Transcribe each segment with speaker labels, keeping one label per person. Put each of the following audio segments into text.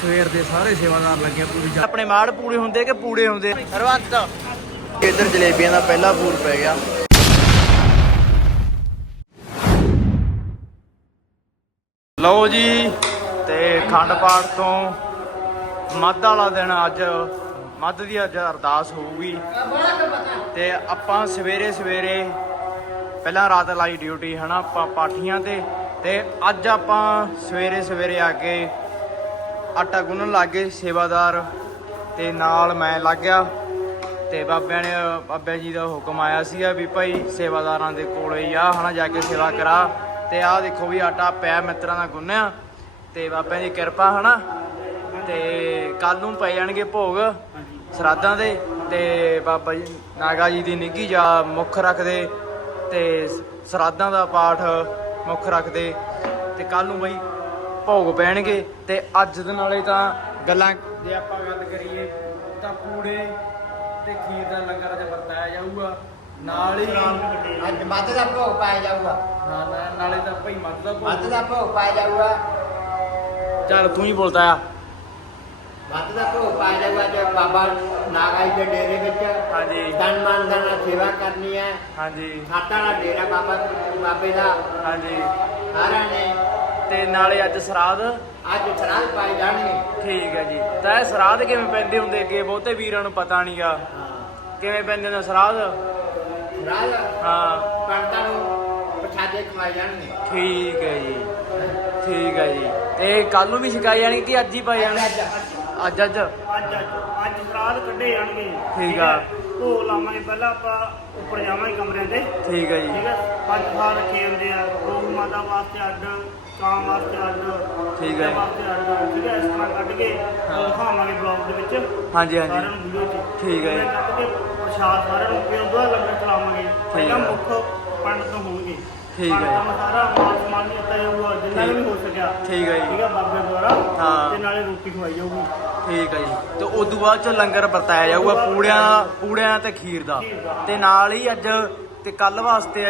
Speaker 1: ਸਵੇਰ ਦੇ ਸਾਰੇ ਸੇਵਾਦਾਰ ਲੱਗੇ ਪੂਰੀ ਆਪਣੇ ਮਾੜ ਪੂੜੇ ਹੁੰਦੇ ਕਿ ਪੂੜੇ ਹੁੰਦੇ? ਹਰਵੰਤ ਇੱਧਰ ਜਲੇਬੀਆਂ ਦਾ ਪਹਿਲਾ ਪੂਰ ਪੈ ਗਿਆ। ਲਓ ਜੀ, ਤੇ ਖੰਡ ਪਾਠ ਤੋਂ ਮੱਧ ਵਾਲਾ ਦਿਨ ਅੱਜ, ਮੱਧ ਦੀ ਅੱਜ ਅਰਦਾਸ ਹੋਊਗੀ। ਤੇ ਆਪਾਂ ਸਵੇਰੇ ਸਵੇਰੇ ਪਹਿਲਾਂ ਰਾਤ ਲਾਈ ਡਿਊਟੀ ਹਨਾ, ਆਪਾਂ ਪਾਠੀਆਂ ਤੇ ਤੇ ਅੱਜ ਆਪਾਂ ਸਵੇਰੇ ਸਵੇਰੇ ਆ ਕੇ ਆਟਾ ਗੁੰਨਣ ਲੱਗੇ ਸੇਵਾਦਾਰ ਤੇ ਨਾਲ ਮੈਂ ਲੱਗ ਗਿਆ ਤੇ ਬਾਬਿਆਂ ਨੇ, ਬਾਬਾ ਜੀ ਦਾ ਹੁਕਮ ਆਇਆ ਸੀਗਾ ਵੀ ਭਾਈ ਸੇਵਾਦਾਰਾਂ ਦੇ ਕੋਲੇ ਹੀ ਆ, ਹਨਾ, ਜਾ ਕੇ ਸੇਵਾ ਕਰਾ ਤੇ ਆਹ ਦੇਖੋ ਵੀ ਆਟਾ ਪਿਆ ਮਿੱਤਰਾਂ ਦਾ ਗੁੰਨਿਆ ਤੇ ਬਾਬਿਆਂ ਦੀ ਕਿਰਪਾ, ਹਨਾ, ਤੇ ਕੱਲ ਨੂੰ ਪੈ ਜਾਣਗੇ ਭੋਗ ਸਰਾਦਾਂ ਦੇ ਤੇ ਬਾਬਾ ਜੀ, ਨਾਗਾ ਜੀ ਦੀ ਨਿੱਗੀ ਜਾ ਮੁੱਖ ਰੱਖਦੇ ਤੇ ਸਰਾਦਾਂ ਦਾ ਪਾਠ ਮੁੱਖ ਰੱਖਦੇ ਤੇ ਕੱਲ ਨੂੰ ਬਈ ਭੋਗ ਪੈਣਗੇ ਤੇ ਅੱਜ ਦੇ ਨਾਲੇ ਤਾਂ ਗੱਲਾਂ ਜੇ ਆਪਾਂ ਗੱਲ ਕਰੀਏ ਤਾਂ ਪੂੜੇ ਤੇ ਖੀਰ ਦਾ ਲੰਗਰ ਅੱਜ ਵਰਤਾਇਆ ਜਾਊਗਾ। ਨਾਲ ਹੀ
Speaker 2: ਅੱਜ ਮੱਧ ਦਾ ਭੋਗ ਪਾਇਆ ਜਾਊਗਾ।
Speaker 1: ਨਾਲ- ਨਾਲ- ਨਾਲੇ ਤਾਂ ਭਾਈ ਮੱਤ ਦਾ
Speaker 2: ਮੱਧ
Speaker 1: ਭੋਗ
Speaker 2: ਦਾ ਭੋਗ ਪਾਇਆ ਜਾਊਗਾ।
Speaker 1: ਚੱਲ ਤੂੰ ਹੀ ਬੋਲਦਾ ਆ।
Speaker 2: ਮੱਧ ਦਾ ਭੋਗ ਪਾਇਆ ਜਾਊਗਾ ਤੇ ਬਾਬਾ ਨਾਗਾਈ ਦੇ ਡੇਰੇ ਵਿੱਚ
Speaker 1: ਹਾਂਜੀ।
Speaker 2: ਤਨ ਮਨ ਦਾ ਨਾਲ ਸੇਵਾ ਕਰਨੀ ਹੈ।
Speaker 1: ਹਾਂਜੀ।
Speaker 2: ਸਾਡਾ ਵਾਲਾ ਡੇਰਾ ਬਾਬਾ ਬਾਬੇ ਦਾ।
Speaker 1: ਹਾਂਜੀ।
Speaker 2: ਸਾਰਿਆਂ ਨੇ।
Speaker 1: ਤੇ ਨਾਲੇ ਅੱਜ ਸਰਾਧ।
Speaker 2: ਅੱਜ ਸਰਾਧ ਪਾਏ ਜਾਣਗੇ।
Speaker 1: ਠੀਕ ਹੈ ਜੀ। ਤਾਂ ਇਹ ਸਰਾਧ ਕਿਵੇਂ ਪੈਂਦੇ ਹੁੰਦੇ ਅੱਗੇ? ਬਹੁਤੇ ਵੀਰਾਂ ਨੂੰ ਪਤਾ ਨਹੀਂਗਾ ਕਿਵੇਂ ਪੈਂਦੇ ਨੇ ਸਰਾਧ?
Speaker 2: ਸਰਾਧ?
Speaker 1: ਹਾਂ।
Speaker 2: ਪੰਡਤਾਂ ਨੂੰ ਪ੍ਰਸ਼ਾਦੇ ਖਵਾਏ ਜਾਣਗੇ।
Speaker 1: ਠੀਕ ਹੈ ਜੀ। ਠੀਕ ਹੈ ਜੀ। ਤੇ ਕੱਲ ਨੂੰ ਵੀ ਸਿਖਾਈ ਜਾਣੀ ਕਿ ਅੱਜ ਹੀ ਪਾਈ ਜਾਣੀ? ਅੱਜ ਅੱਜ।
Speaker 3: ਅੱਜ ਅੱਜ। ਅੱਜ ਸਰਾਧ ਕੱਢੇ ਜਾਣਗੇ।
Speaker 1: ਠੀਕ ਆ।
Speaker 3: ਭੋਗ ਲਾਵਾਂਗੇ। ਪਹਿਲਾਂ ਆਪਾਂ ਉੱਪਰ ਜਾਵਾਂਗੇ ਕਮਰਿਆਂ ਤੇ।
Speaker 1: ਠੀਕ ਹੈ ਜੀ।
Speaker 3: ਠੀਕ ਹੈ? ਪੰਜ ਥਾਲ ਰੱਖੇ ਹੁੰਦੇ ਆ। ਗਊ ਮਾਤਾ ਵਾਸਤੇ ਅੱਡ ਕਾਂ ਵਾਸਤੇ ਅੱਡ
Speaker 1: ਠੀਕ
Speaker 3: ਵਾਸਤੇ ਅੱਡ। ਠੀਕ ਹੈ? ਇਸ ਤਰ੍ਹਾਂ ਕੱਢ ਕੇ ਉਹ ਦਿਖਾਵਾਂਗੇ ਬਲੌਗ ਦੇ ਵਿੱਚ।
Speaker 1: ਹਾਂਜੀ
Speaker 3: ਸਾਰਿਆਂ
Speaker 1: ਹਾਂਜੀ
Speaker 3: ਨੂੰ ਵੀਡੀਓ 'ਚ।
Speaker 1: ਠੀਕ
Speaker 3: ਕੱਢ ਕੇ ਪ੍ਰਸ਼ਾਦ ਸਾਰਿਆਂ ਨੂੰ ਫਿਰ ਉਹਦਾ ਲੰਗਰ ਚਲਾਵਾਂਗੇ ਪਹਿਲਾਂ। ਮੁੱਖ ਪੰਡਤ ਹੋਣਗੇ।
Speaker 1: ਠੀਕ ਹੈ।
Speaker 3: ਸਾਰਾ ਮਾਲ ਸਮਾਨ ਦਿੱਤਾ ਜਾਊਗਾ ਜਿੰਨਾ ਵੀ ਹੋ ਸਕਿਆ।
Speaker 1: ਠੀਕ ਹੈ ਜੀ।
Speaker 3: ਠੀਕ ਹੈ ਬਾਬੇ ਦੁਆਰਾ।
Speaker 1: ਹਾਂ।
Speaker 3: ਤੇ ਨਾਲੇ ਰੋਟੀ ਖਵਾਈ ਜਾਊਗੀ।
Speaker 1: ਠੀਕ ਹੈ ਜੀ। ਤੇ ਉਸ ਤੋਂ ਬਾਅਦ ਚ ਲੰਗਰ ਵਰਤਾਇਆ ਜਾਊਗਾ ਪੂੜਿਆਂ ਪੂੜਿਆਂ ਤੇ ਖੀਰ ਦਾ। ਤੇ ਨਾਲ ਹੀ ਅੱਜ ਤੇ ਕੱਲ ਵਾਸਤੇ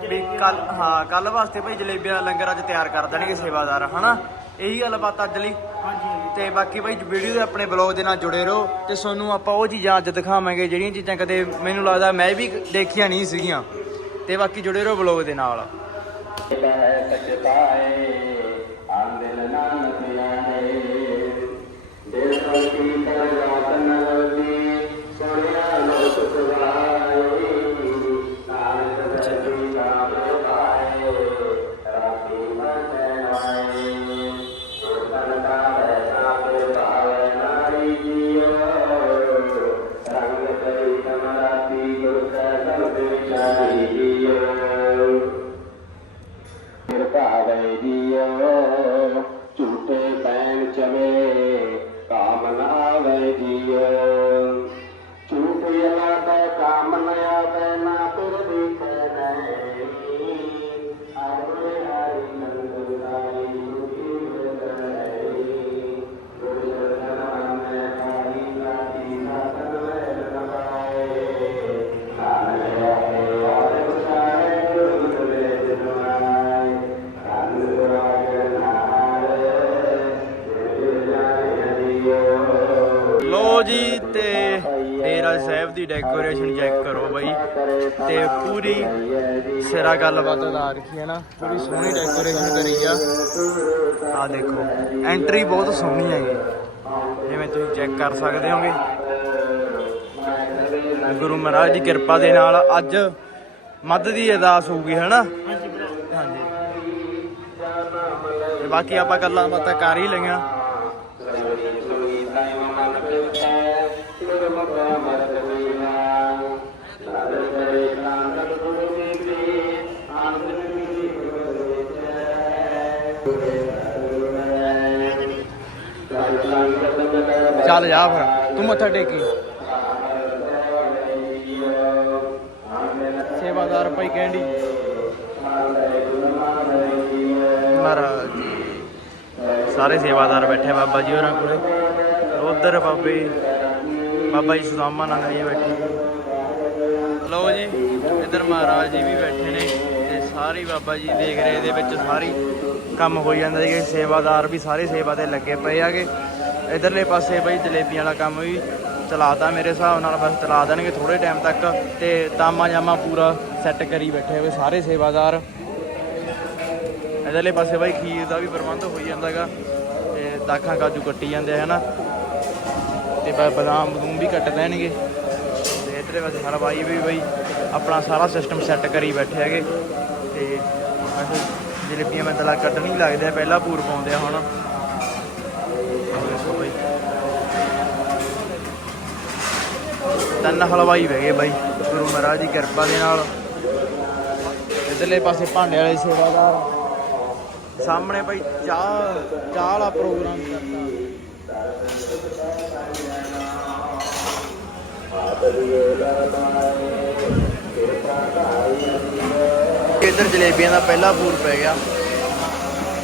Speaker 1: ਵੀ ਕੱਲ ਹਾਂ ਕੱਲ ਵਾਸਤੇ ਭਾਈ ਜਲੇਬੀਆਂ ਦਾ ਲੰਗਰ ਅੱਜ ਤਿਆਰ ਕਰ ਦੇਣਗੇ ਸੇਵਾਦਾਰ ਹਨਾ? ਇਹੀ ਗੱਲਬਾਤ ਅੱਜ ਲਈ।
Speaker 3: ਹਾਂਜੀ ਹਾਂਜੀ।
Speaker 1: ਤੇ ਬਾਕੀ ਭਾਈ ਵੀਡੀਓ ਦੇ ਆਪਣੇ ਬਲੌਗ ਦੇ ਨਾਲ ਜੁੜੇ ਰਹੋ ਤੇ ਤੁਹਾਨੂੰ ਆਪਾਂ ਉਹ ਚੀਜ਼ਾਂ ਅੱਜ ਦਿਖਾਵਾਂਗੇ ਜਿਹੜੀਆਂ ਚੀਜ਼ਾਂ ਕਦੇ ਮੈਨੂੰ ਲੱਗਦਾ ਮੈਂ ਵੀ ਦੇਖੀਆਂ ਨਹੀਂ ਸੀਗੀਆਂ। ਤੇ ਬਾਕੀ ਜੁੜੇ ਰਹੋ ਬਲੌਗ ਦੇ ਨਾਲ। देशवासी ਦੀ ਡੈਕੋਰੇਸ਼ਨ ਚੈੱਕ ਕਰੋ ਬਾਈ। ਤੇ ਪੂਰੀ ਸਿਰਾ ਗੱਲਬਾਤ ਲਾ ਰੱਖੀ ਹੈ ਨਾ। ਪੂਰੀ ਸੋਹਣੀ ਡੈਕੋਰੇਸ਼ਨ ਕਰੀ ਆ। ਆ ਦੇਖੋ ਐਂਟਰੀ ਬਹੁਤ ਸੋਹਣੀ ਹੈਗੀ ਜਿਵੇਂ ਤੁਸੀਂ ਚੈੱਕ ਕਰ ਸਕਦੇ ਹੋਗੇ। ਗੁਰੂ ਮਹਾਰਾਜ ਦੀ ਕਿਰਪਾ ਦੇ ਨਾਲ ਅੱਜ ਮੱਧ ਦੀ ਅਰਦਾਸ ਹੋਊਗੀ ਹੈਨਾ? ਹਾਂਜੀ। ਤੇ ਬਾਕੀ ਆਪਾਂ ਗੱਲਾਂ ਬਾਤਾਂ ਕਰ ਹੀ ਲਈਆਂ। ਚੱਲ ਜਾ ਫਿਰ, ਤੂੰ ਮੱਥਾ ਟੇਕੀ। ਸੇਵਾਦਾਰ ਭਾਈ ਕਹਿੰਦੀ ਮਹਾਰਾਜ ਸਾਰੇ ਸੇਵਾਦਾਰ ਬੈਠੇ ਬਾਬਾ ਜੀ ਹੋਰਾਂ ਕੋਲੇ। ਉਧਰ ਬਾਬੇ, ਬਾਬਾ ਜੀ ਸੁਦਾਮਾ ਨੰਦ ਜੀ ਬੈਠੇ। ਲਓ ਜੀ, ਇੱਧਰ ਮਹਾਰਾਜ ਜੀ ਵੀ ਬੈਠੇ ਨੇ ਤੇ ਸਾਰੇ ਬਾਬਾ ਜੀ ਦੇਖ ਰਹੇ ਦੇ ਵਿੱਚ ਸਾਰੀ। ਕੰਮ ਹੋਈ ਜਾਂਦਾ ਜੀ ਸੇਵਾਦਾਰ ਵੀ ਸਾਰੇ ਸੇਵਾ ਤੇ ਲੱਗੇ ਪਏ ਆਗੇ ਇਧਰਲੇ ਪਾਸੇ ਬਈ ਜਲੇਬੀਆਂ ਵਾਲਾ ਕੰਮ ਵੀ ਚਲਾਤਾ ਮੇਰੇ ਹਿਸਾਬ ਨਾਲ, ਬਸ ਚਲਾ ਦੇਣਗੇ ਥੋੜੇ ਟਾਈਮ ਤੱਕ ਤੇ ਤਾਮਾ ਜਾਮਾ ਪੂਰਾ ਸੈੱਟ ਕਰੀ ਬੈਠੇ ਹੋਏ ਸਾਰੇ ਸੇਵਾਦਾਰ। ਇਧਰਲੇ ਪਾਸੇ ਬਾਈ ਖੀਰ ਦਾ ਵੀ ਪ੍ਰਬੰਧ ਹੋਈ ਜਾਂਦਾਗਾ ਤੇ ਦਾਖਾਂ ਕਾਜੂ ਕੱਟੀ ਜਾਂਦੇ ਆ, ਹਨਾ? ਤੇ ਬ- ਬਦਾਮ ਬਦੂਮ ਵੀ ਕੱਟ ਲੈਣਗੇ ਤੇ ਇਧਰਲੇ ਪਾਸੇ ਹਲਵਾਈ ਵੀ ਬਈ ਆਪਣਾ ਸਾਰਾ ਸਿਸਟਮ ਸੈੱਟ ਕਰੀ ਬੈਠੇ ਹੈਗੇ ਤੇ ਬਸ ਜਲੇਬੀਆਂ ਮੈਂ ਤਲਾ ਕੱਟਣ ਹੀ ਲੱਗਦੇ ਆ ਪਹਿਲਾਂ ਪੂਰ ਪਾਉਂਦੇ ਆ ਹੁਣ। ਦੇਖੋ ਬਈ ਤਿੰਨ ਹਲਵਾਈ ਬਹਿ ਗਏ ਬਾਈ, ਗੁਰੂ ਮਹਾਰਾਜ ਦੀ ਕਿਰਪਾ ਦੇ ਨਾਲ। ਇਧਰਲੇ ਪਾਸੇ ਭਾਂਡੇ ਵਾਲੇ ਸੇਵਾਦਾਰ। ਸਾਹਮਣੇ ਬਾਈ ਚਾਹ ਚਾਹ ਵਾਲਾ ਪ੍ਰੋਗਰਾਮ ਕਰਤਾ ਇੱਧਰ ਜਲੇਬੀਆਂ ਦਾ ਪਹਿਲਾ ਪੂਰ ਪੈ ਗਿਆ।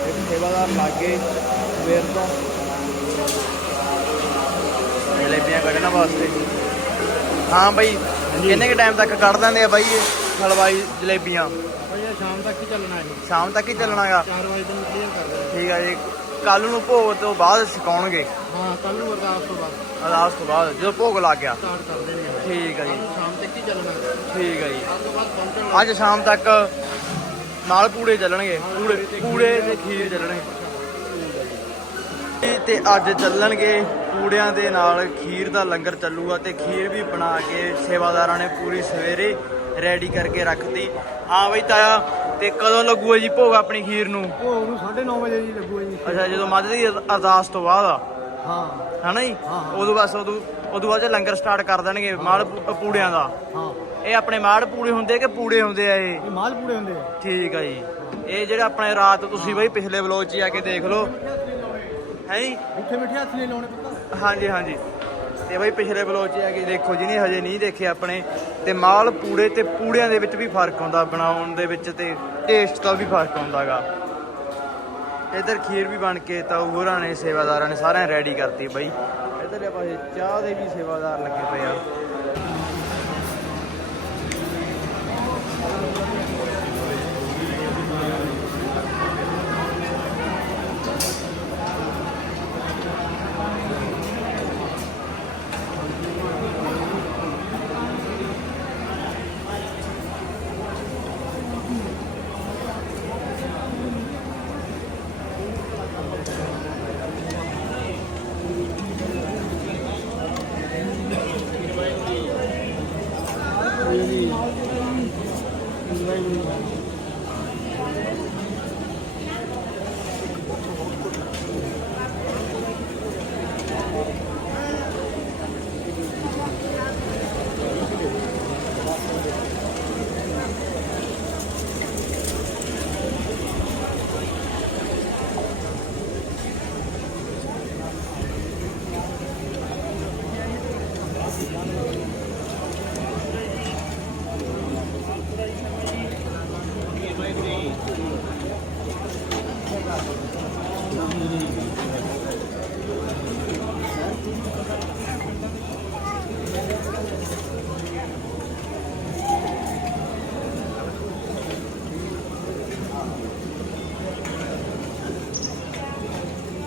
Speaker 1: ਇੱਕ ਸੇਵਾਦਾਰ ਲਾਗੇ ਸਵੇਰ ਤੋਂ। ਜਲੇਬੀਆਂ ਕੱਢਣ ਵਾਸਤੇ। ਹਾਂ ਬਾਈ ਕਿੰਨੇ ਕ ਟਾਈਮ ਤੱਕ ਕੱਢ ਦਿੰਦੇ ਆ ਬਾਈ ਇਹ ਹਲਵਾਈ ਜਲੇਬੀਆਂ?
Speaker 3: ਭਾਈ ਇਹ ਸ਼ਾਮ ਤੱਕ ਹੀ ਚੱਲਣਾ ਹੈ
Speaker 1: ਸ਼ਾਮ ਤੱਕ ਹੀ ਚੱਲਣਾਗਾ।
Speaker 3: 4 ਵਜੇ ਤੱਕ ਕਲੀਅਰ ਕਰ
Speaker 1: ਠੀਕ ਆ ਜੀ। ਕੱਲ ਨੂੰ ਭੋਗ ਤੋਂ ਬਾਅਦ ਸਿਕਾਉਣਗੇ
Speaker 3: ਹਾਂ ਕੱਲ ਨੂੰ ਅਰਦਾਸ ਤੋਂ ਬਾਅਦ।
Speaker 1: ਅਰਦਾਸ ਤੋਂ ਬਾਅਦ ਜਦੋਂ ਭੋਗ ਲੱਗ ਗਿਆ।
Speaker 3: ਸਟਾਰਟ ਕਰ ਦੇਣਗੇ।
Speaker 1: ਠੀਕ ਆ ਜੀ।
Speaker 3: ਸ਼ਾਮ ਤੱਕ ਹੀ ਚੱਲਣਾ।
Speaker 1: ਠੀਕ ਆ ਜੀ।
Speaker 3: ਉਸ ਤੋਂ ਬਾਅਦ ਪਹੁੰਚਣ
Speaker 1: ਅੱਜ ਸ਼ਾਮ ਤੱਕ ਨਾਲ ਪੂੜੇ ਚੱਲਣਗੇ। ਪੂੜੇ ਪੂੜੇ ਤੇ ਖੀਰ। ਚੱਲਣਗੇ ਤੇ ਅੱਜ ਚੱਲਣਗੇ ਪੂੜਿਆਂ ਦੇ ਨਾਲ ਖੀਰ ਦਾ ਲੰਗਰ ਚੱਲੂਗਾ ਤੇ ਖੀਰ ਵੀ ਬਣਾ ਕੇ ਸੇਵਾਦਾਰਾਂ ਨੇ ਪੂਰੀ ਸਵੇਰੇ ਰੈਡੀ ਕਰਕੇ ਰੱਖਤੀ। ਹਾਂ ਬਈ ਤਾਇਆ ਤੇ ਕਦੋਂ ਲੱਗੂਗਾ ਜੀ ਭੋਗ ਆਪਣੀ ਖੀਰ ਨੂੰ?
Speaker 3: ਭੋਗ ਨੂੰ 9:30 ਵਜੇ ਜੀ ਲੱਗੂਗਾ ਜੀ।
Speaker 1: ਅੱਛਾ ਜਦੋਂ ਮੱਝ ਦੀ ਅਰ- ਅਰਦਾਸ ਤੋਂ ਬਾਅਦ ਆ?
Speaker 3: ਹਾਂ।
Speaker 1: ਹਨਾ ਜੀ?
Speaker 3: ਹਾਂ, ਹਾਂ।
Speaker 1: ਉਦੋਂ ਬਸ ਉਦੋਂ ਉਦੋਂ ਬਾਅਦ 'ਚ ਲੰਗਰ ਸਟਾਰਟ ਕਰ ਦੇਣਗੇ ਮਾਲ ਪੂ- ਪੂੜਿਆਂ ਦਾ।
Speaker 3: ਹਾਂ।
Speaker 1: ਇਹ ਆਪਣੇ ਮਾੜ ਪੂੜੇ ਹੁੰਦੇ ਕਿ ਪੂੜੇ ਹੁੰਦੇ ਆ ਇਹ?
Speaker 3: ਇਹ ਮਾਲ ਪੂੜੇ ਹੁੰਦੇ ਆ।
Speaker 1: ਠੀਕ ਆ ਜੀ। ਇਹ ਜਿਹੜਾ ਆਪਣੇ ਰਾਤ ਤੁਸੀਂ ਬਈ ਪਿਛਲੇ ਵਲੋਗ 'ਚ ਆ ਕੇ ਦੇਖ ਲਓ। ਹੈ ਜੀ?
Speaker 3: ਮਿੱਠੇ ਮਿੱਠੇ ਹੱਥ ਨਹੀਂ ਲਾਉਣੇ ਪਤਾ।
Speaker 1: ਹਾਂਜੀ ਹਾਂਜੀ। ਤੇ ਬਈ, ਪਿਛਲੇ ਵਲੋਗ 'ਚ ਆ ਕੇ ਦੇਖੋ ਜਿਹਨੇ ਹਜੇ ਨਹੀਂ ਦੇਖੇ ਆਪਣੇ। ਤੇ ਮਾਲ ਪੂੜੇ ਤੇ ਪੂੜਿਆਂ ਦੇ ਵਿੱਚ ਵੀ ਫ਼ਰਕ ਹੁੰਦਾ ਬਣਾਉਣ ਦੇ ਵਿੱਚ ਤੇ ਟੇਸਟ ਦਾ ਵੀ ਫ਼ਰਕ ਹੁੰਦਾਗਾ ਇਧਰ ਖੀਰ ਵੀ ਬਣ ਕੇ ਤਾਂ ਹੋਰਾਂ ਨੇ, ਸੇਵਾਦਾਰਾਂ ਨੇ ਸਾਰਿਆਂ ਰੈਡੀ ਕਰਤੀ ਬਈ। ਇਧਰਲੇ ਪਾਸੇ ਚਾਹ ਦੇ ਵੀ ਸੇਵਾਦਾਰ ਲੱਗੇ ਪਏ ਆ।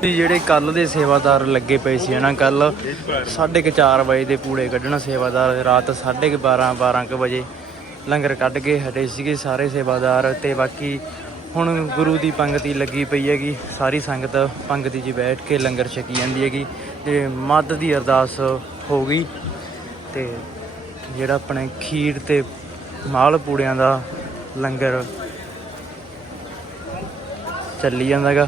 Speaker 1: ਤੇ ਜਿਹੜੇ ਕੱਲ ਦੇ ਸੇਵਾਦਾਰ ਲੱਗੇ ਪਏ ਸੀ ਨਾ ਕੱਲ 4:30 ਵਜੇ ਦੇ ਪੂੜੇ ਕੱਢਣ ਸੇਵਾਦਾਰ, ਰਾਤ 12:30 12 ਕੁ ਵਜੇ ਲੰਗਰ ਕੱਢ ਕੇ ਹਟੇ ਸੀਗੇ ਸਾਰੇ ਸੇਵਾਦਾਰ ਤੇ ਬਾਕੀ ਹੁਣ ਗੁਰੂ ਦੀ ਪੰਗਤੀ ਲੱਗੀ ਪਈ ਹੈਗੀ, ਸਾਰੀ ਸੰਗਤ ਪੰਗਤੀ 'ਚ ਬੈਠ ਕੇ ਲੰਗਰ ਛਕੀ ਜਾਂਦੀ ਹੈਗੀ ਤੇ ਮੱਧ ਦੀ ਅਰਦਾਸ ਹੋ ਗਈ ਤੇ ਜਿਹੜਾ ਆਪਣੇ ਖੀਰ ਤੇ ਮਾਲ ਪੂੜਿਆਂ ਦਾ ਲੰਗਰ ਚੱਲੀ ਜਾਂਦਾਗਾ।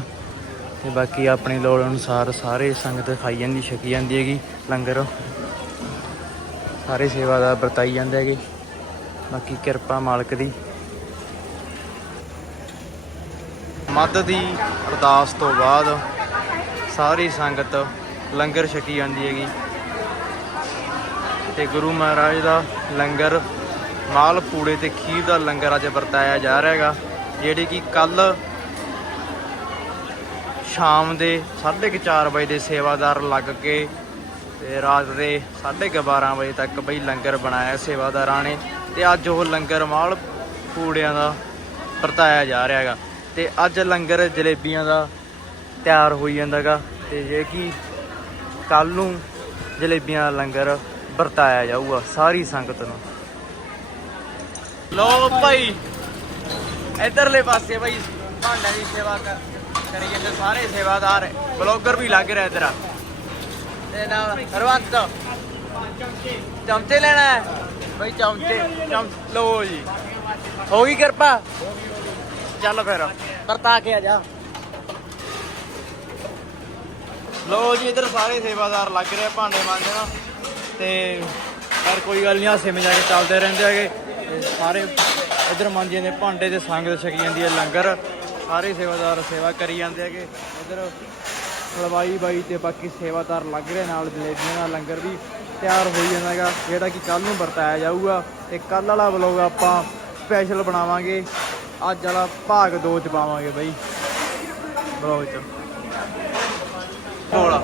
Speaker 1: ਤੇ ਬਾਕੀ ਆਪਣੀ ਲੋੜ ਅਨੁਸਾਰ ਸਾਰੇ ਸੰਗਤ ਖਾਈ ਜਾਂਦੀ, ਛਕੀ ਜਾਂਦੀ ਹੈਗੀ, ਲੰਗਰ। ਸਾਰੇ ਸੇਵਾ ਦਾ ਵਰਤਾਈ ਜਾਂਦੇ ਹੈਗੇ। ਬਾਕੀ ਕਿਰਪਾ ਮਾਲਕ ਦੀ। ਮੱਧ ਦੀ ਅਰਦਾਸ ਤੋਂ ਬਾਅਦ ਸਾਰੀ ਸੰਗਤ ਲੰਗਰ ਛਕੀ ਜਾਂਦੀ ਹੈਗੀ। ਤੇ ਗੁਰੂ ਮਹਾਰਾਜ ਦਾ ਲੰਗਰ ਮਾਲ ਪੂੜੇ ਤੇ ਖੀਰ ਦਾ ਲੰਗਰ ਅੱਜ ਵਰਤਾਇਆ ਜਾ ਰਿਹਾ ਹੈਗਾ, ਜਿਹੜੀ ਕਿ ਕੱਲ ਸ਼ਾਮ ਦੇ 4:30 ਵਜੇ ਦੇ ਸੇਵਾਦਾਰ ਲੱਗ ਕੇ ਤੇ ਰਾਤ ਦੇ 12:30 ਵਜੇ ਤੱਕ ਬਈ ਲੰਗਰ ਬਣਾਇਆ ਸੇਵਾਦਾਰਾਂ ਨੇ ਤੇ ਅੱਜ ਉਹ ਲੰਗਰ ਮਾਲ ਪੂੜਿਆਂ ਦਾ ਵਰਤਾਇਆ ਜਾ ਰਿਹਾ ਹੈਗਾ ਤੇ ਅੱਜ ਲੰਗਰ ਜਲੇਬੀਆਂ ਦਾ ਤਿਆਰ ਹੋਈ ਜਾਂਦਾਗਾ ਤੇ ਜੇ ਕਿ ਕੱਲ ਨੂੰ ਜਲੇਬੀਆਂ ਦਾ ਲੰਗਰ ਵਰਤਾਇਆ ਜਾਊਗਾ ਸਾਰੀ ਸੰਗਤ ਨੂੰ। ਲੋ ਭਾਈ ਇਧਰਲੇ ਪਾਸੇ ਭਾਈ ਭਾਂਡਿਆਂ ਦੀ ਸੇਵਾ ਕਰ- ਕਰੀ ਜਾਂਦੇ, ਸਾਰੇ ਸੇਵਾਦਾਰ, ਬਲੌਗਰ ਵੀ ਲੱਗ ਰਿਹਾ ਤੇਰਾ ਤੇ ਨਾਲ ਹਰਵੰਤ ਚਮਚੇ ਲੈਣਾ ਹੈ? ਭਾਈ ਚਮਚੇ ਚਮ ਲੋ ਜੀ। ਹੋ ਗਈ ਕਿਰਪਾ? ਚੱਲ ਫਿਰ, ਵਰਤਾ ਕੇ ਆ ਜਾ। ਲੋ ਜੀ, ਇਧਰ ਸਾਰੇ ਸੇਵਾਦਾਰ ਲੱਗ ਰਹੇ ਭਾਂਡੇ ਮਾਂਜਣ। ਤੇ ਪਰ ਕੋਈ ਗੱਲ ਨਹੀਂ ਹਾਸੇ ਮਜ਼ਾਕ ਚੱਲਦੇ ਰਹਿੰਦੇ ਹੈਗੇ। ਸਾਰੇ ਇਧਰ ਮਾਂਜੇ ਦੇ ਭਾਂਡੇ ਤੇ ਸੰਗਤ ਛਕੀ ਜਾਂਦੀ ਹੈ, ਲੰਗਰ। ਸਾਰੇ ਸੇਵਾਦਾਰ ਸੇਵਾ ਕਰੀ ਜਾਂਦੇ ਹੈਗੇ। ਇਧਰ ਹਲਵਾਈ ਬਾਈ ਤੇ ਬਾਕੀ ਸੇਵਾਦਾਰ ਲੱਗ ਰਹੇ ਨਾਲ ਜਲੇਬੀਆਂ ਦਾ ਲੰਗਰ ਵੀ ਤਿਆਰ ਹੋਈ ਜਾਂਦਾ ਹੈਗਾ। ਜਿਹੜਾ ਕਿ ਕੱਲ ਨੂੰ ਵਰਤਾਇਆ ਜਾਊਗਾ ਤੇ ਕੱਲ ਵਾਲਾ ਵਲੋਗ ਆਪਾਂ ਸਪੈਸ਼ਲ ਬਣਾਵਾਂਗੇ। ਅੱਜ ਵਾਲਾ ਭਾਗ 2 ਚ ਪਾਵਾਂਗੇ ਬਾਈ। ਵਲੋਗ ਚ। ਕੋਲਾ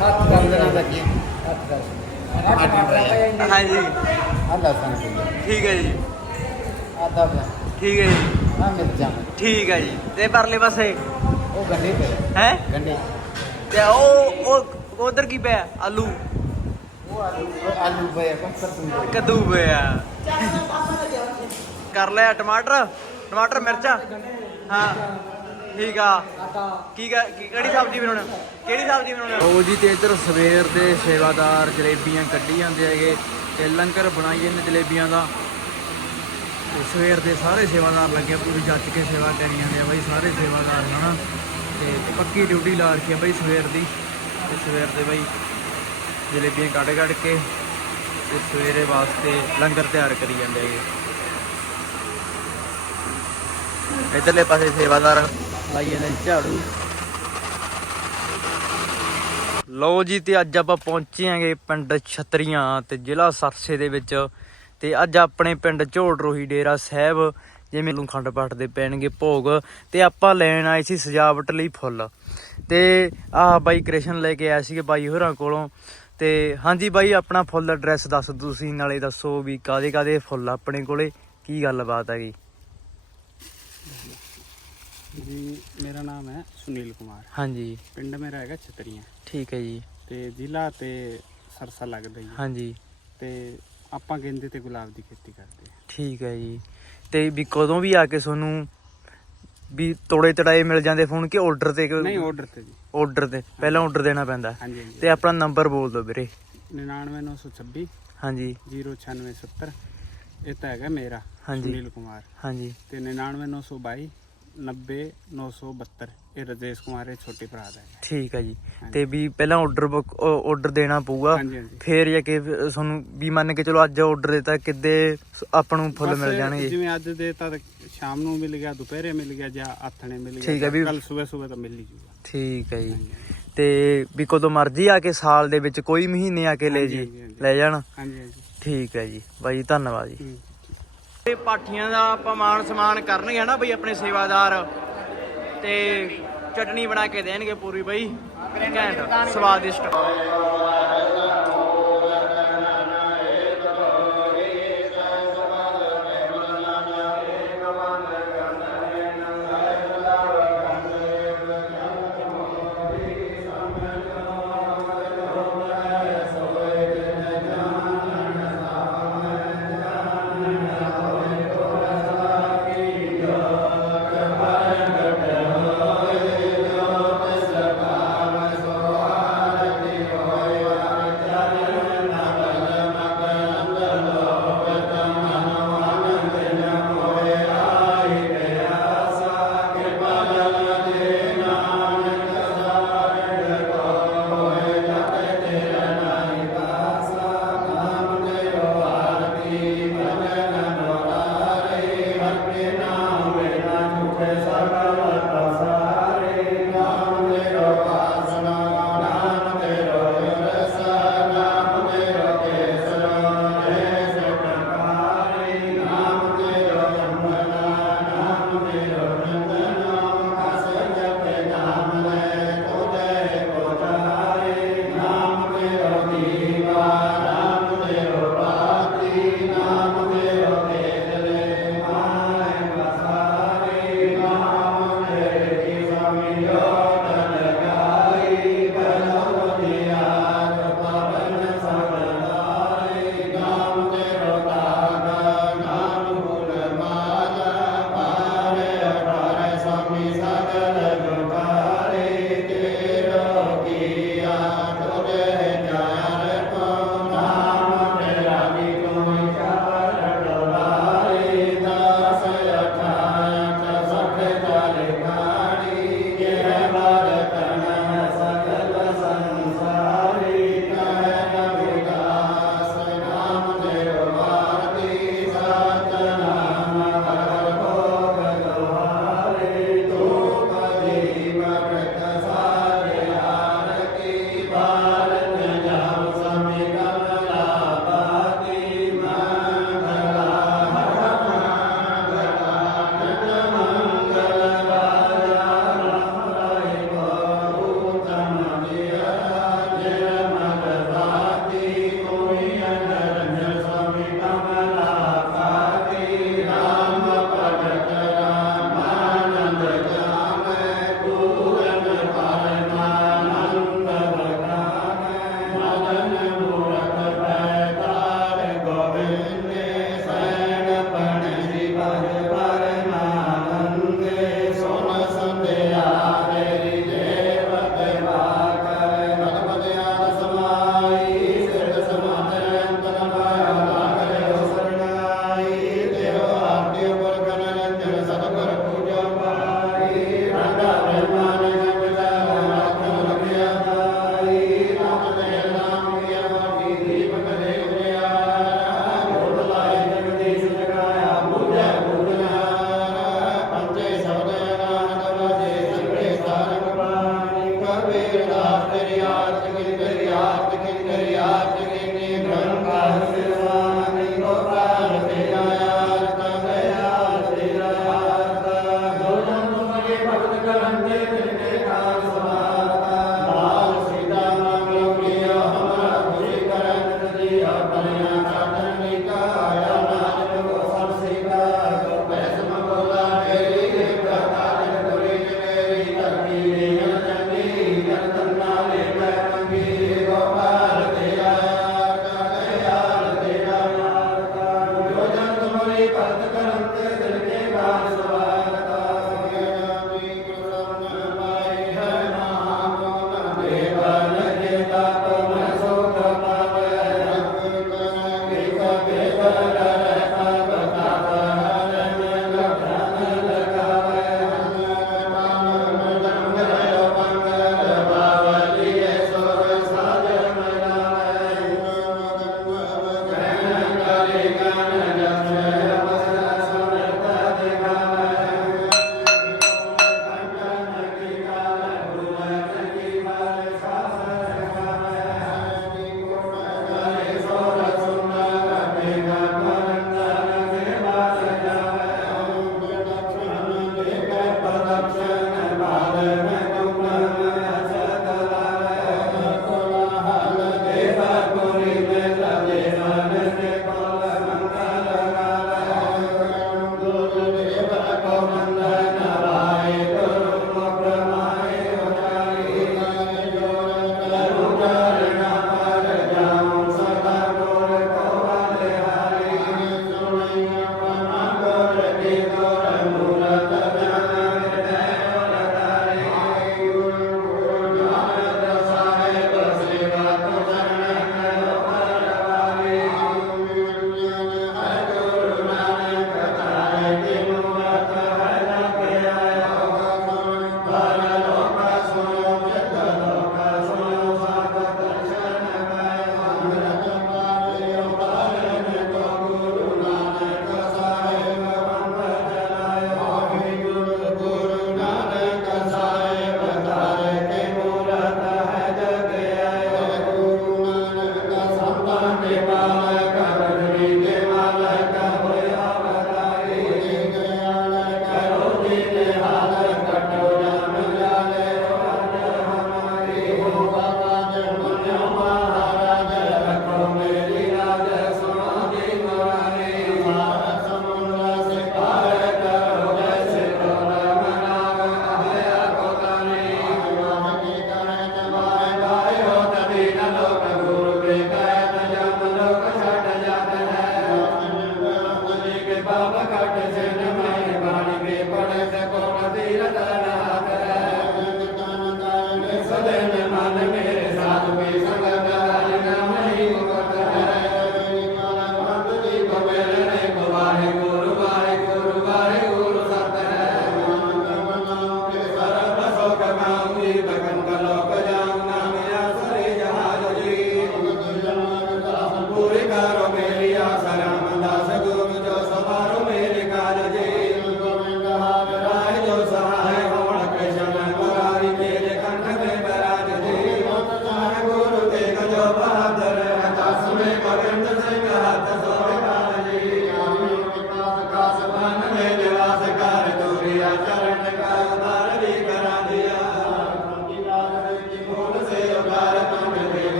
Speaker 2: ਹੱਥ ਗੰਦਣਾ ਲੱਗੀ ਹੱਥ ਕਰ ਆ
Speaker 1: ਹਾਂਜੀ।
Speaker 2: ਲਸਣ
Speaker 1: ਠੀਕ ਹੈ ਜੀ।
Speaker 2: ਆ ਦਬ
Speaker 1: ਠੀਕ ਹੈ ਜੀ।
Speaker 2: ਆ
Speaker 1: ਠੀਕ ਹੈ ਜੀ। ਤੇ ਪਰਲੇ ਪਾਸੇ?
Speaker 2: ਉਹ ਗੰਡੇ ਪਏ।
Speaker 1: ਹੈ?
Speaker 2: ਗੰਡੇ।
Speaker 1: ਤੇ ਉਹ ਉਹ ਉਧਰ ਕੀ ਪਿਆ? ਆਲੂ।
Speaker 2: ਉਹ ਆਲੂ ਆਲੂ ਪਏ ਕੱਦੂ
Speaker 1: ਪਿਆ ਕਰ ਲਿਆ ਟਮਾਟਰ? ਟਮਾਟਰ ਮਿਰਚਾਂ? ਹਾਂ। ਠੀਕ ਆ। ਕੀ ਕ- ਕੀ- ਕਿਹੜੀ ਸਬਜ਼ੀ ਬਣਾਉਣੀ? ਕਿਹੜੀ ਸਬਜ਼ੀ ਬਣਾਉਣੀ? ਉਹ ਜੀ ਤੇ ਇੱਧਰ ਸਵੇਰ ਦੇ ਸੇਵਾਦਾਰ ਜਲੇਬੀਆਂ ਕੱਢੀ ਜਾਂਦੇ ਹੈਗੇ ਤੇ ਲੰਗਰ ਬਣਾਈ ਜਾਂਦੇ ਜਲੇਬੀਆਂ ਦਾ। ਤੇ ਸਵੇਰ ਦੇ ਸਾਰੇ ਸੇਵਾਦਾਰ ਲੱਗੇ, ਪੂਰੀ ਜੱਜ ਕੇ ਸੇਵਾ ਕਰੀ ਜਾਂਦੇ ਆ ਬਾਈ ਸਾਰੇ ਸੇਵਾਦਾਰ ਹਨਾ। ਤੇ ਪੱਕੀ ਡਿਊਟੀ ਲਾ ਰੱਖੀ ਆ ਬਾਈ ਸਵੇਰ ਦੀ। ਤੇ ਸਵੇਰ ਦੇ ਬਾਈ ਜਲੇਬੀਆਂ ਕੱਢ ਕੱਢ ਕੇ ਤੇ ਸਵੇਰੇ ਵਾਸਤੇ ਲੰਗਰ ਤਿਆਰ ਕਰੀ ਜਾਂਦੇ ਹੈਗੇ। ਇਧਰਲੇ ਪਾਸੇ ਸੇਵਾਦਾਰ ਲਾਈ ਜਾਂਦੇ ਝਾੜੂ। ਲਓ ਜੀ, ਤੇ ਅੱਜ ਆਪਾਂ ਪਹੁੰਚੇ ਆਂਗੇ ਪਿੰਡ ਛਤਰੀਆਂ ਤੇ ਜ਼ਿਲ੍ਹਾ ਸਰਸੇ ਦੇ ਵਿੱਚ। ਤੇ ਅੱਜ ਆਪਣੇ ਪਿੰਡ ਝੋੜ ਰੋਹੀ ਡੇਰਾ ਸਾਹਿਬ ਜਿਵੇਂ ਨੂੰ ਖੰਡ ਪਾਠ ਦੇ ਪੈਣਗੇ ਭੋਗ ਤੇ ਆਪਾਂ ਲੈਣ ਆਏ ਸੀ ਸਜਾਵਟ ਲਈ ਫੁੱਲ। ਤੇ ਆਹ ਬਾਈ ਕ੍ਰਿਸ਼ਨ ਲੈ ਕੇ ਆਇਆ ਸੀਗੇ ਬਾਈ ਹੋਰਾਂ ਕੋਲੋਂ। ਤੇ ਹਾਂਜੀ ਬਾਈ ਆਪਣਾ ਫੁੱਲ ਐਡਰੈਸ ਦੱਸ ਤੁਸੀਂ ਨਾਲੇ ਦੱਸੋ ਵੀ ਕਾਦੇ ਕਾਦੇ ਫੁੱਲ ਆਪਣੇ ਕੋਲੇ ਕੀ ਗੱਲਬਾਤ ਹੈਗੀ?
Speaker 4: ਜੀ ਮੇਰਾ ਨਾਮ ਹੈ ਸੁਨੀਲ ਕੁਮਾਰ।
Speaker 1: ਹਾਂਜੀ।
Speaker 4: ਪਿੰਡ ਮੇਰਾ ਹੈਗਾ ਛਤਰੀਆਂ।
Speaker 1: ਠੀਕ ਹੈ ਜੀ।
Speaker 4: ਤੇ ਜ਼ਿਲ੍ਹਾ ਤੇ ਸਰਸਾ ਲੱਗਦਾ ਜੀ।
Speaker 1: ਹਾਂਜੀ।
Speaker 4: ਤੇ ਆਪਾਂ ਗੇਂਦੇ ਤੇ ਗੁਲਾਬ ਦੀ ਖੇਤੀ ਕਰਦੇ ਹਾਂ।
Speaker 1: ਠੀਕ ਹੈ ਜੀ। ਤੇ ਵੀ ਕਦੋਂ ਵੀ ਆ ਕੇ ਤੁਹਾਨੂੰ ਵੀ ਤੋੜੇ ਤੜਾਏ ਮਿਲ ਜਾਂਦੇ ਫੋਨ ਕਿ ਆਰਡਰ ਤੇ
Speaker 4: ਨਹੀਂ ਆਰਡਰ ਤੇ ਜੀ।
Speaker 1: ਆਰਡਰ ਤੇ। ਪਹਿਲਾਂ ਆਰਡਰ ਦੇਣਾ ਪੈਂਦਾ।
Speaker 4: ਹਾਂਜੀ ਹਾਂਜੀ।
Speaker 1: ਤੇ ਆਪਣਾ ਨੰਬਰ ਬੋਲ ਦਿਓ ਵੀਰੇ।
Speaker 4: 99926
Speaker 1: ਹਾਂਜੀ।
Speaker 4: 09670 ਇਹ ਤਾਂ ਹੈਗਾ ਮੇਰਾ
Speaker 1: ਹਾਂਜੀ।
Speaker 4: ਸੁਨੀਲ ਕੁਮਾਰ।
Speaker 1: ਹਾਂਜੀ।
Speaker 4: ਤੇ 99922 90972 ਇਹ ਰਜੇਸ਼ ਕੁਮਾਰ ਇਹ ਛੋਟੇ ਭਰਾ ਦਾ ਹੈ।
Speaker 1: ਠੀਕ ਹੈ ਜੀ।
Speaker 4: ਹਾਂਜੀ।
Speaker 1: ਤੇ ਵੀ ਪਹਿਲਾਂ ਆਰਡਰ ਬੁੱਕ ਆਰਡਰ ਦੇਣਾ ਪਊਗਾ।
Speaker 4: ਹਾਂਜੀ ਹਾਂਜੀ।
Speaker 1: ਫੇਰ ਜਾ ਕੇ ਫਿਰ ਤੁਹਾਨੂੰ ਵੀ ਮੰਨ ਕੇ ਚਲੋ ਅੱਜ ਆਰਡਰ ਦਿੱਤਾ ਕਿੱਦੇ ਆਪਾਂ ਨੂੰ ਫੁੱਲ
Speaker 4: ਬਸ
Speaker 1: ਮਿਲ ਜਾਣਗੇ।
Speaker 4: ਜਿਵੇਂ ਅੱਜ ਦੇ ਤਾਂ ਸ਼ਾਮ ਨੂੰ ਮਿਲ ਗਿਆ ਦੁਪਹਿਰੇ ਮਿਲ ਗਿਆ ਜਾਂ ਆਥਣੇ ਮਿਲ ਗਿਆ
Speaker 1: ਠੀਕ ਹੈ ਵੀ-
Speaker 4: ਕੱਲ ਸਵੇਰ ਸਵੇਰ ਤਾਂ ਮਿਲ ਹੀ ਜੂਗਾ।
Speaker 1: ਠੀਕ ਹੈ ਜੀ। ਤੇ ਵੀ ਕਦੋਂ ਮਰਜ਼ੀ ਆ ਕੇ ਸਾਲ ਦੇ ਵਿੱਚ ਕੋਈ ਮਹੀਨੇ ਆ ਕੇ ਲੈ
Speaker 4: ਹਾਂਜੀ,
Speaker 1: ਜੀ
Speaker 4: ਹਾਂਜੀ, ਹਾਂਜੀ।
Speaker 1: ਲੈ ਜਾਣ।
Speaker 4: ਹਾਂਜੀ ਹਾਂਜੀ।
Speaker 1: ਠੀਕ ਹੈ ਜੀ। ਬਾਈ ਧੰਨਵਾਦ ਜੀ।
Speaker 4: ਹੂੰ।
Speaker 1: ਤੇ ਪਾਠੀਆਂ ਦਾ ਆਪਾਂ ਮਾਨ ਸਮਾਨ ਕਰਨਗੇ ਨਾ ਬਈ ਆਪਣੇ ਸੇਵਾਦਾਰ? ਤੇ ਚਟਣੀ ਬਣਾ ਕੇ ਦੇਣਗੇ ਪੂਰੀ ਬਈ। ਘੈਂਟ ਸਵਾਦਿਸ਼ਟ। Maria,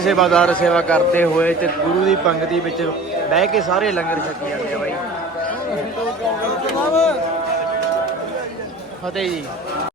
Speaker 1: ਸਾਰੇ ਸੇਵਾਦਾਰ ਸੇਵਾ ਕਰਦੇ ਹੋਏ ਤੇ ਗੁਰੂ ਦੀ ਪੰਗਤੀ ਵਿੱਚ ਬਹਿ ਕੇ ਸਾਰੇ ਲੰਗਰ ਛਕੀ ਜਾਂਦੇ ਆ ਬਾਈ। ਫਤਿਹ ਜੀ।